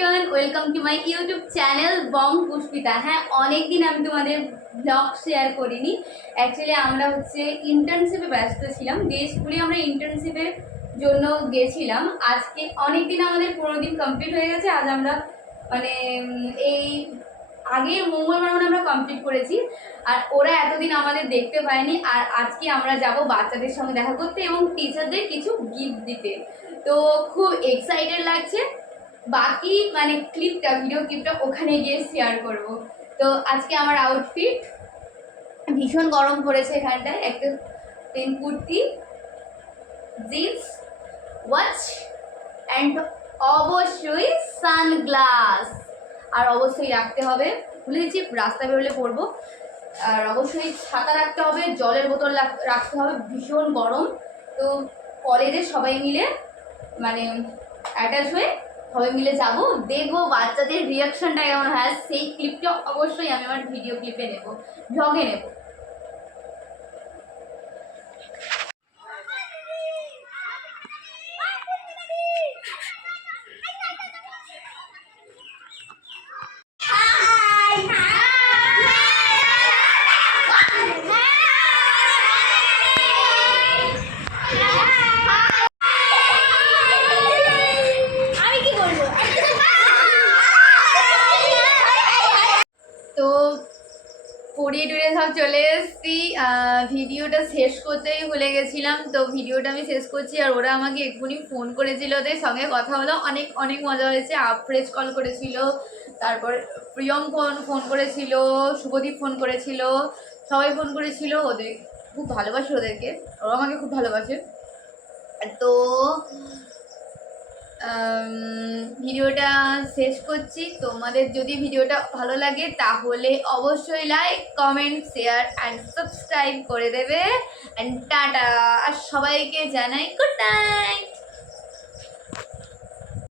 Everyone welcome to my YouTube channel Bong Pushpita হ্যাঁ অনেক দিন আমি তোমাদের ব্লগ শেয়ার করিনি। অ্যাকচুয়ালি আমরা হচ্ছে ইন্টার্নশিপে ব্যস্ত ছিলাম। স্কুলে আমরা ইন্টার্নশিপের জন্য গেছিলাম, আজকে অনেক দিন আমাদের পনেরো দিন কমপ্লিট হয়ে গেছে। আজ আমরা মানে এই আগের মঙ্গলবার মানে আমরা কমপ্লিট করেছি। আর ওরা এতদিন আমাদের দেখতে পায়নি। আর আজকে আমরা যাব বাচ্চাদের সঙ্গে দেখা করতে এবং টিচারদের কিছু গিফট দিতে। তো খুব এক্সাইটেড লাগছে। বাকি মানে ক্লিপটা ভিডিও ক্লিপটা ওখানে গিয়ে শেয়ার করব। তো আজকে আমার আউটফিট ভীষণ গরম পড়েছে এখানটায়। একটা pen kurti jeans watch and অবশ্যই সানগ্লাস আর অবশ্যই রাখতে হবে। ভুলে দিচ্ছি রাস্তায় বেরোলে পরবো। আর অবশ্যই ছাতা রাখতে হবে, জলের বোতল রাখ- রাখতে হবে। ভীষণ গরম। তো কলেজে সবাই মিলে মানে অ্যাটাচ হয়ে সবাই মিলে যাব। দেখব বাচ্চাদের রিয়াকশনটা কেমন হয়। সেই ক্লিপটা অবশ্যই আমি আমার ভিডিও ক্লিপে নেব ভ্লগে নেব। পড়িয়ে টুড়িয়ে সব চলে এসেছি। ভিডিওটা শেষ করতেই ভুলে গেছিলাম, তো ভিডিওটা আমি শেষ করছি আর ওরা আমাকে এক্ষুনি ফোন করেছিল। ওদের সঙ্গে কথা হলো, অনেক অনেক মজা হয়েছে। আফ্রেজ কল করেছিল, তারপর প্রিয়ম ফোন ফোন করেছিল, শুভদীপ ফোন করেছিল, সবাই ফোন করেছিল। ওদের খুব ভালোবাসে ওদেরকে ওরা আমাকে খুব ভালোবাসে। তো ভিডিওটা শেষ করছি। তোমাদের যদি ভিডিওটা ভালো লাগে, তাহলে অবশ্যই like comment share and subscribe করে দেবে। And tata. আর সবাইকে জানাই গুড নাইট